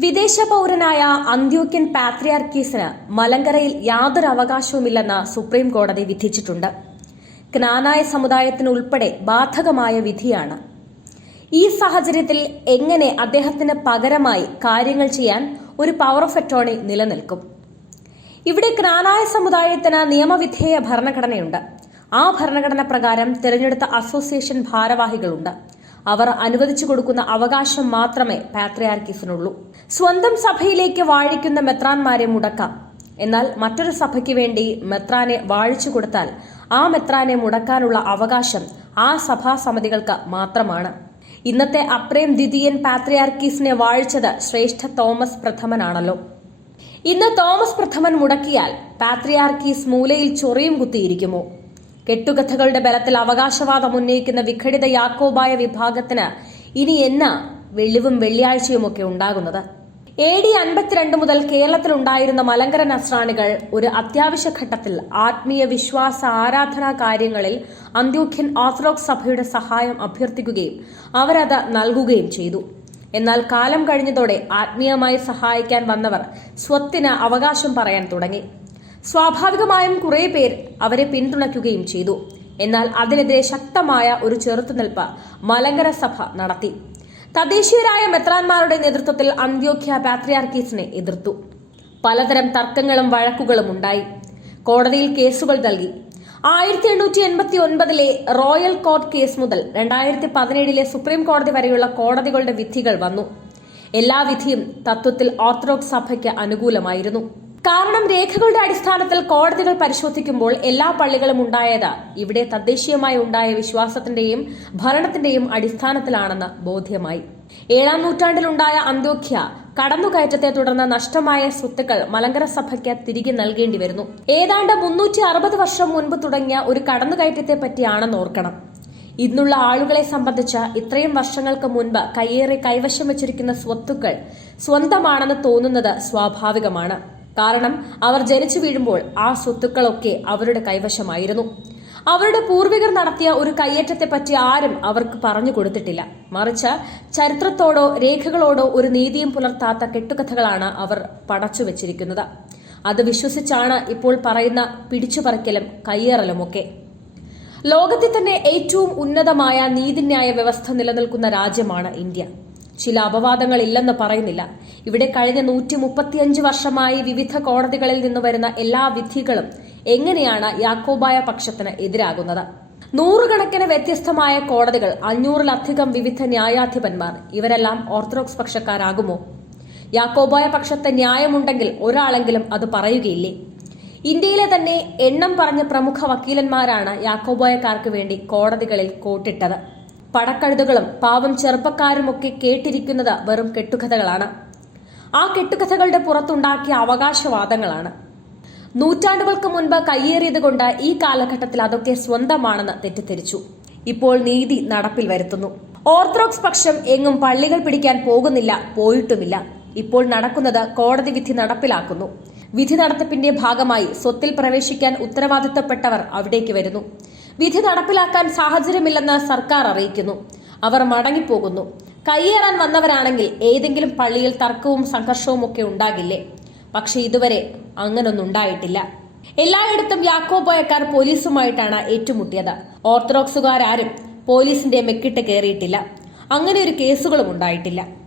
വിദേശ പൗരനായ അന്ത്യോക്യൻ പാത്രിയാർക്കീസിന് മലങ്കരയിൽ യാതൊരു അവകാശവുമില്ലെന്ന് സുപ്രീം കോടതി വിധിച്ചിട്ടുണ്ട്. ക്നാനായ സമുദായത്തിനുൾപ്പെടെ ബാധകമായ വിധിയാണ്. ഈ സാഹചര്യത്തിൽ എങ്ങനെ അദ്ദേഹത്തിന് പകരമായി കാര്യങ്ങൾ ചെയ്യാൻ ഒരു പവർ ഓഫ് അറ്റോർണി നിലനിൽക്കും? ഇവിടെ ക്നാനായ സമുദായത്തിന് നിയമവിധേയ ഭരണഘടനയുണ്ട്. ആ ഭരണഘടന പ്രകാരം തിരഞ്ഞെടുത്ത അസോസിയേഷൻ ഭാരവാഹികളുണ്ട്. അവർ അനുവദിച്ചു കൊടുക്കുന്ന അവകാശം മാത്രമേ പാത്രിയാർക്കീസിനുള്ളൂ. സ്വന്തം സഭയിലേക്ക് വാഴിക്കുന്ന മെത്രാന്മാരെ മുടക്കാം. എന്നാൽ മറ്റൊരു സഭയ്ക്ക് വേണ്ടി മെത്രാനെ വാഴിച്ചു കൊടുത്താൽ ആ മെത്രാനെ മുടക്കാനുള്ള അവകാശം ആ സഭാ സമിതികൾക്ക് മാത്രമാണ്. ഇന്നത്തെ അപ്രേം ദ്വിതീയൻ പാത്രിയാർക്കീസിനെ വാഴിച്ചത് ശ്രേഷ്ഠ തോമസ് പ്രഥമനാണല്ലോ. ഇന്ന് തോമസ് പ്രഥമൻ മുടക്കിയാൽ പാത്രിയാർക്കീസ് മൂലയിൽ ചൊറിയും കുത്തിയിരിക്കുമോ? കെട്ടുകഥകളുടെ ബലത്തിൽ അവകാശവാദം ഉന്നയിക്കുന്ന വിഘടിത യാക്കോബായ വിഭാഗത്തിന് ഇനി എന്നാ വെള്ളിവും വെള്ളിയാഴ്ചയുമൊക്കെ ഉണ്ടാകുന്നത്. എ ഡി അൻപത്തിരണ്ട് മുതൽ കേരളത്തിൽ ഉണ്ടായിരുന്ന മലങ്കര നസ്രാണികൾ ഒരു അത്യാവശ്യ ഘട്ടത്തിൽ ആത്മീയ വിശ്വാസ ആരാധനാ കാര്യങ്ങളിൽ അന്ത്യോഖ്യൻ ഓർത്തഡോക്സ് സഭയുടെ സഹായം അഭ്യർത്ഥിക്കുകയും അവരത് നൽകുകയും ചെയ്തു. എന്നാൽ കാലം കഴിഞ്ഞതോടെ ആത്മീയമായി സഹായിക്കാൻ വന്നവർ സ്വത്തിന് അവകാശം പറയാൻ തുടങ്ങി. സ്വാഭാവികമായും കുറെ പേർ അവരെ പിന്തുണയ്ക്കുകയും ചെയ്തു. എന്നാൽ അതിനെതിരെ ശക്തമായ ഒരു ചെറുത്തുനിൽപ്പ് മലങ്കര സഭ നടത്തി. തദ്ദേശീയരായ മെത്രാന്മാരുടെ നേതൃത്വത്തിൽ അന്ത്യോഖ്യ പാത്രിയാർക്കീസിനെ എതിർത്തു. പലതരം തർക്കങ്ങളും വഴക്കുകളും ഉണ്ടായി. കോടതിയിൽ കേസുകൾ നൽകി. ആയിരത്തി എണ്ണൂറ്റി എൺപത്തി ഒൻപതിലെ റോയൽ കോർട്ട് കേസ് മുതൽ രണ്ടായിരത്തി പതിനേഴിലെ സുപ്രീം കോടതി വരെയുള്ള കോടതികളുടെ വിധികൾ വന്നു. എല്ലാ വിധിയും തത്വത്തിൽ ഓർത്തഡോക്സ് സഭയ്ക്ക് അനുകൂലമായിരുന്നു. കാരണം രേഖകളുടെ അടിസ്ഥാനത്തിൽ കോടതികൾ പരിശോധിക്കുമ്പോൾ എല്ലാ പള്ളികളും ഉണ്ടായത് ഇവിടെ തദ്ദേശീയമായി ഉണ്ടായ വിശ്വാസത്തിന്റെയും ഭരണത്തിന്റെയും അടിസ്ഥാനത്തിലാണെന്ന് ബോധ്യമായി. ഏഴാം നൂറ്റാണ്ടിലുണ്ടായ അന്ത്യോഖ്യ കടന്നുകയറ്റത്തെ തുടർന്ന് നഷ്ടമായ സ്വത്തുക്കൾ മലങ്കര സഭയ്ക്ക് തിരികെ നൽകേണ്ടി വരുന്നു. ഏതാണ്ട് മുന്നൂറ്റി അറുപത് വർഷം മുൻപ് തുടങ്ങിയ ഒരു കടന്നുകയറ്റത്തെ പറ്റിയാണെന്ന് ഓർക്കണം. ഇന്നുള്ള ആളുകളെ സംബന്ധിച്ച ഇത്രയും വർഷങ്ങൾക്ക് മുൻപ് കയ്യേറി കൈവശം വെച്ചിരിക്കുന്ന സ്വത്തുക്കൾ സ്വന്തമാണെന്ന് തോന്നുന്നത് സ്വാഭാവികമാണ്. കാരണം അവർ ജനിച്ചു വീഴുമ്പോൾ ആ സ്വത്തുക്കളൊക്കെ അവരുടെ കൈവശമായിരുന്നു. അവരുടെ പൂർവികർ നടത്തിയ ഒരു കയ്യേറ്റത്തെ പറ്റി ആരും അവർക്ക് പറഞ്ഞു കൊടുത്തിട്ടില്ല. മറിച്ച് ചരിത്രത്തോടോ രേഖകളോടോ ഒരു നീതിയും പുലർത്താത്ത കെട്ടുകഥകളാണ് അവർ പടച്ചു വെച്ചിരിക്കുന്നത്. അത് വിശ്വസിച്ചാണ് ഇപ്പോൾ പറയുന്ന പിടിച്ചുപറിക്കലും കയ്യേറലുമൊക്കെ. ലോകത്തിൽ തന്നെ ഏറ്റവും ഉന്നതമായ നീതിന്യായ വ്യവസ്ഥ നിലനിൽക്കുന്ന രാജ്യമാണ് ഇന്ത്യ. ചില അപവാദങ്ങൾ ഇല്ലെന്ന് പറയുന്നില്ല. ഇവിടെ കഴിഞ്ഞ നൂറ്റി മുപ്പത്തിയഞ്ച് വർഷമായി വിവിധ കോടതികളിൽ നിന്ന് വരുന്ന എല്ലാ വിധികളും എങ്ങനെയാണ് യാക്കോബായ പക്ഷത്തിന് എതിരാകുന്നത്? നൂറുകണക്കിന് വ്യത്യസ്തമായ കോടതികൾ അഞ്ഞൂറിലധികം വിവിധ ന്യായാധിപന്മാർ ഇവരെല്ലാം ഓർത്തഡോക്സ് പക്ഷക്കാരാകുമോ? യാക്കോബായ പക്ഷത്തെ ന്യായമുണ്ടെങ്കിൽ ഒരാളെങ്കിലും അത് പറയുകയില്ലേ? ഇന്ത്യയിലെ തന്നെ എണ്ണം പറഞ്ഞ പ്രമുഖ വക്കീലന്മാരാണ് യാക്കോബായക്കാർക്ക് വേണ്ടി കോടതികളിൽ കോട്ടിട്ടത്. പടക്കഴുതുകളും പാവം ചെറുപ്പക്കാരുമൊക്കെ കേട്ടിരിക്കുന്നത് വെറും കെട്ടുകഥകളാണ്. ആ കെട്ടുകഥകളുടെ പുറത്തുണ്ടാക്കിയ അവകാശവാദങ്ങളാണ്. നൂറ്റാണ്ടുകൾക്ക് മുൻപ് കയ്യേറിയത് കൊണ്ട് ഈ കാലഘട്ടത്തിൽ അതൊക്കെ സ്വന്തമാണെന്ന് തെറ്റിദ്ധരിച്ചു. ഇപ്പോൾ നീതി നടപ്പിൽ വരുത്തുന്നു. ഓർത്തഡോക്സ് പക്ഷം എങ്ങും പള്ളികൾ പിടിക്കാൻ പോകുന്നില്ല പോയിട്ടുമില്ല. ഇപ്പോൾ നടക്കുന്നത് കോടതി വിധി നടപ്പിലാക്കുന്നു. വിധി നടത്തിപ്പിന്റെ ഭാഗമായി സ്വത്തിൽ പ്രവേശിക്കാൻ ഉത്തരവാദിത്തപ്പെട്ടവർ അവിടേക്ക് വരുന്നു. വിധി നടപ്പിലാക്കാൻ സാഹചര്യമില്ലെന്ന് സർക്കാർ അറിയിക്കുന്നു. അവർ മടങ്ങിപ്പോകുന്നു. കയ്യേറാൻ വന്നവരാണെങ്കിൽ ഏതെങ്കിലും പള്ളിയിൽ തർക്കവും സംഘർഷവും ഒക്കെ ഉണ്ടാകില്ലേ? പക്ഷെ ഇതുവരെ അങ്ങനൊന്നും ഉണ്ടായിട്ടില്ല. എല്ലായിടത്തും യാക്കോബോയക്കാർ പോലീസുമായിട്ടാണ് ഏറ്റുമുട്ടിയത്. ഓർത്തഡോക്സുകാരും പോലീസിന്റെ മെക്കിട്ട് കയറിയിട്ടില്ല. അങ്ങനെ ഒരു കേസുകളും ഉണ്ടായിട്ടില്ല.